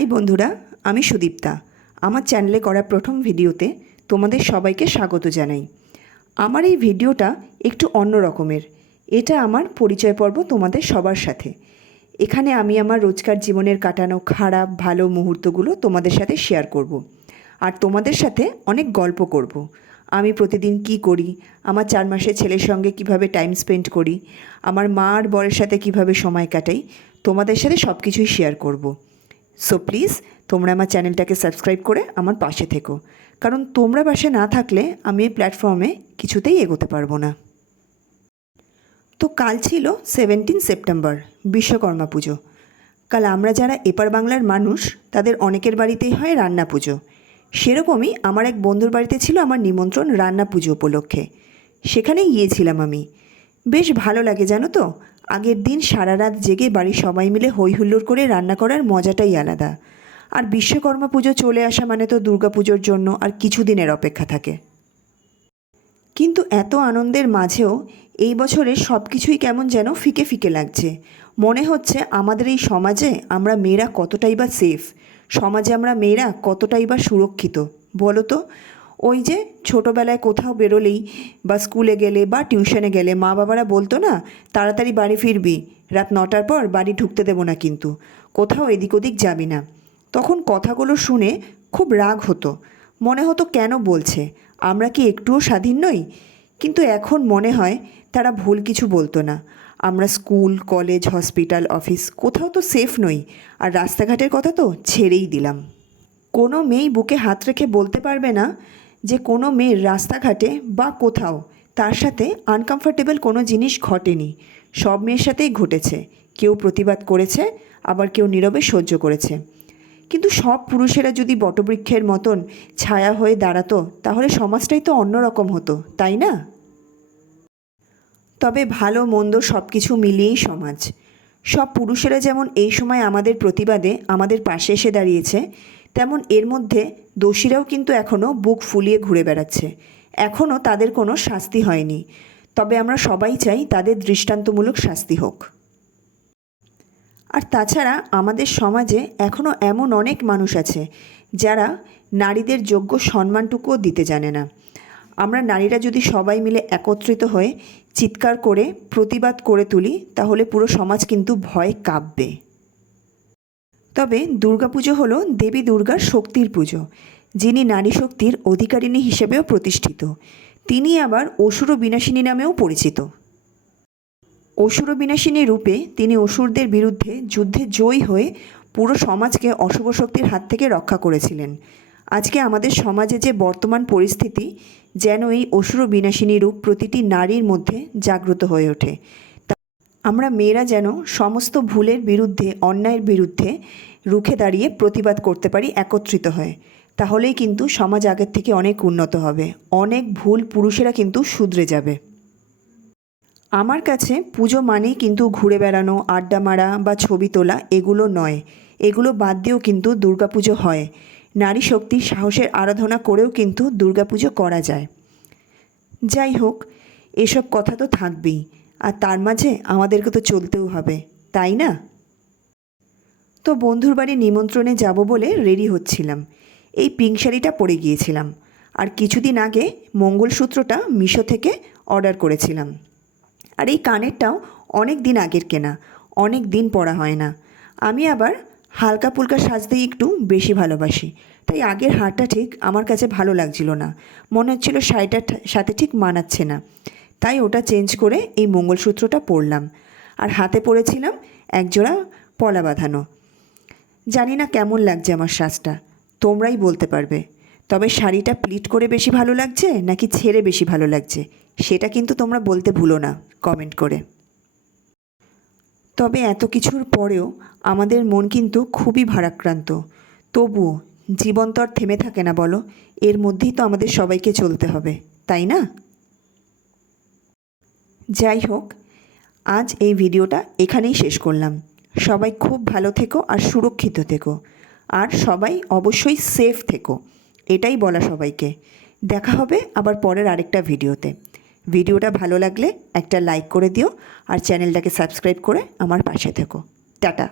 High বন্ধুরা, আমি সুদীপ্তা। আমার চ্যানেলে করা প্রথম ভিডিওতে তোমাদের সবাইকে স্বাগত জানাই। আমার এই ভিডিওটা একটু অন্য রকমের। এটা আমার পরিচয় পর্ব তোমাদের সবার সাথে। এখানে আমি আমার রোজকার জীবনের কাটানো খারাপ ভালো মুহূর্তগুলো তোমাদের সাথে শেয়ার করব। আর তোমাদের সাথে অনেক গল্প করব। আমি প্রতিদিন কি করি, আমার 4 মাসের ছেলের সঙ্গে কিভাবে টাইম স্পেন্ড করি, আমার মা আর বরের সাথে কিভাবে সময় কাটাই, তোমাদের সাথে সব কিছুই শেয়ার করব। সো প্লিজ তোমরা আমার চ্যানেলটাকে সাবস্ক্রাইব করে আমার পাশে থেকো, কারণ তোমরা পাশে না থাকলে আমি এই প্ল্যাটফর্মে কিছুতেই এগোতে পারবো না। তো কাল ছিল 17 সেপ্টেম্বর, বিশ্বকর্মা পুজো। কাল আমরা যারা এপার বাংলার মানুষ তাদের অনেকের বাড়িতেই হয় রান্না পুজো। সেরকমই আমার এক বন্ধুর বাড়িতে ছিল আমার নিমন্ত্রণ রান্না পুজো উপলক্ষে। সেখানেই গিয়েছিলাম আমি। বেশ ভালো লাগে জানো তো, আগের দিন সারা রাত জেগে বাড়ির সবাই মিলে হই হুল্লোড় করে রান্না করার মজাটাই আলাদা। আর বিশ্বকর্মা পুজো চলে আসা মানে তো দুর্গা পুজোর জন্য আর কিছু দিনের অপেক্ষা থাকে। কিন্তু এত আনন্দের মাঝেও এই বছরে সব কিছুই কেমন যেন ফিকে ফিকে লাগছে। মনে হচ্ছে আমাদের এই সমাজে আমরা মেয়েরা কতটাই বা সেফ, সমাজে আমরা মেয়েরা কতটাই বা সুরক্ষিত বলো তো। ওই যে ছোটোবেলায় কোথাও বেরোলেই বা স্কুলে গেলে বা টিউশনে গেলে মা বাবারা বলতো না, তাড়াতাড়ি বাড়ি ফিরবি, রাত 9টার পর বাড়ি ঢুকতে দেবো না, কিন্তু কোথাও এদিক ওদিক যাবি না। তখন কথাগুলো শুনে খুব রাগ হতো, মনে হতো কেন বলছে, আমরা কি একটুও স্বাধীন নই? কিন্তু এখন মনে হয় তারা ভুল কিছু বলতো না। আমরা স্কুল কলেজ হসপিটাল অফিস কোথাও তো সেফ নই, আর রাস্তাঘাটের কথা তো ছেড়েই দিলাম। কোনো মেয়েই বুকে হাত রেখে বলতে পারবে না যে কোনো মেয়ের রাস্তাঘাটে বা কোথাও তার সাথে আনকমফর্টেবল কোনো জিনিস ঘটেনি। সব মেয়ের সাথেই ঘটেছে, কেউ প্রতিবাদ করেছে, আবার কেউ নীরবে সহ্য করেছে। কিন্তু সব পুরুষেরা যদি বটবৃক্ষের মতন ছায়া হয়ে দাঁড়াতো তাহলে সমাজটাই তো অন্যরকম হতো, তাই না? তবে ভালো মন্দ সব কিছু মিলিয়েই সমাজ। সব পুরুষেরা যেমন এই সময় আমাদের প্রতিবাদে আমাদের পাশে এসে দাঁড়িয়েছে, তেমন এর মধ্যে দোষীরাও কিন্তু এখনও বুক ফুলিয়ে ঘুরে বেড়াচ্ছে। এখনও তাদের কোনো শাস্তি হয়নি। তবে আমরা সবাই চাই তাদের দৃষ্টান্তমূলক শাস্তি হোক। আর তাছাড়া আমাদের সমাজে এখনও এমন অনেক মানুষ আছে যারা নারীদের যোগ্য সম্মানটুকুও দিতে জানে না। আমরা নারীরা যদি সবাই মিলে একত্রিত হয়ে চিৎকার করে প্রতিবাদ করে তুলি তাহলে পুরো সমাজ কিন্তু ভয়ে কাঁপবে। তবে দুর্গাপুজো হলো দেবী দুর্গার শক্তির পুজো, যিনি নারী শক্তির অধিকারিণী হিসেবেও প্রতিষ্ঠিত। তিনি আবার অসুর বিনাশিনী নামেও পরিচিত। অসুর বিনাশিনী রূপে তিনি অসুরদের বিরুদ্ধে যুদ্ধে জয়ী হয়ে পুরো সমাজকে অশুভ শক্তির হাত থেকে রক্ষা করেছিলেন। আজকে আমাদের সমাজে যে বর্তমান পরিস্থিতি, যেন এই অসুর বিনাশিনী রূপ প্রতিটি নারীর মধ্যে জাগ্রত হয়ে ওঠে। আমরা মেয়েরা যেন সমস্ত ভুলের বিরুদ্ধে অন্যায়ের বিরুদ্ধে রুখে দাঁড়িয়ে প্রতিবাদ করতে পারি একত্রিত হয়ে। তাহলেই কিন্তু সমাজ আগের থেকে অনেক উন্নত হবে, অনেক ভুল পুরুষেরা কিন্তু শুধরে যাবে। আমার কাছে পুজো মানেই কিন্তু ঘুরে বেড়ানো, আড্ডা মারা বা ছবি তোলা এগুলো নয়। এগুলো বাদ দিয়েও কিন্তু দুর্গাপুজো হয়। নারী শক্তির সাহসের আরাধনা করেও কিন্তু দুর্গাপুজো করা যায়। যাই হোক, এসব কথা তো থাকবেই, আর তার মাঝে আমাদেরকে তো চলতেও হবে, তাই না? তো বন্ধুর বাড়ি নিমন্ত্রণে যাব বলে রেডি হচ্ছিলাম। এই পিঙ্ক শাড়িটা পরে গিয়েছিলাম, আর কিছুদিন আগে মঙ্গলসূত্রটা মিশো থেকে অর্ডার করেছিলাম। আর এই কানেরটাও অনেক দিন আগের কেনা, অনেক দিন পরা হয় না। আমি আবার হালকা ফুলকা সাজতেই একটু বেশি ভালোবাসি, তাই আগের হারটা ঠিক আমার কাছে ভালো লাগছিল না, মনে হচ্ছিল শাড়িটার সাথে ঠিক মানাচ্ছে না। তাই ওটা চেঞ্জ করে এই মঙ্গলসূত্রটা পরলাম, আর হাতে পরেছিলাম একজোড়া পলা বাঁধানো। জানি না কেমন লাগছে আমার সাজটা, তোমরাই বলতে পারবে। তবে শাড়িটা প্লিট করে বেশি ভালো লাগছে নাকি ছেড়ে বেশি ভালো লাগছে সেটা কিন্তু তোমরা বলতে ভুলো না কমেন্ট করে। তবে এত কিছুর পরেও আমাদের মন কিন্তু খুবই ভারাক্রান্ত। তবুও জীবন তো আর থেমে থাকে না বলো, এর মধ্যেই তো আমাদের সবাইকে চলতে হবে, তাই না? যাই হোক, আজ এই ভিডিওটা এখানেই শেষ করলাম। সবাই খুব ভালো থেকো আর সুরক্ষিত থেকো, আর সবাই অবশ্যই সেফ থেকো, এটাই বলা সবাইকে। দেখা হবে আবার পরের আরেকটা ভিডিওতে। ভিডিওটা ভালো লাগলে একটা লাইক করে দিও, আর চ্যানেলটাকে সাবস্ক্রাইব করে আমার পাশে থেকো। টাটা।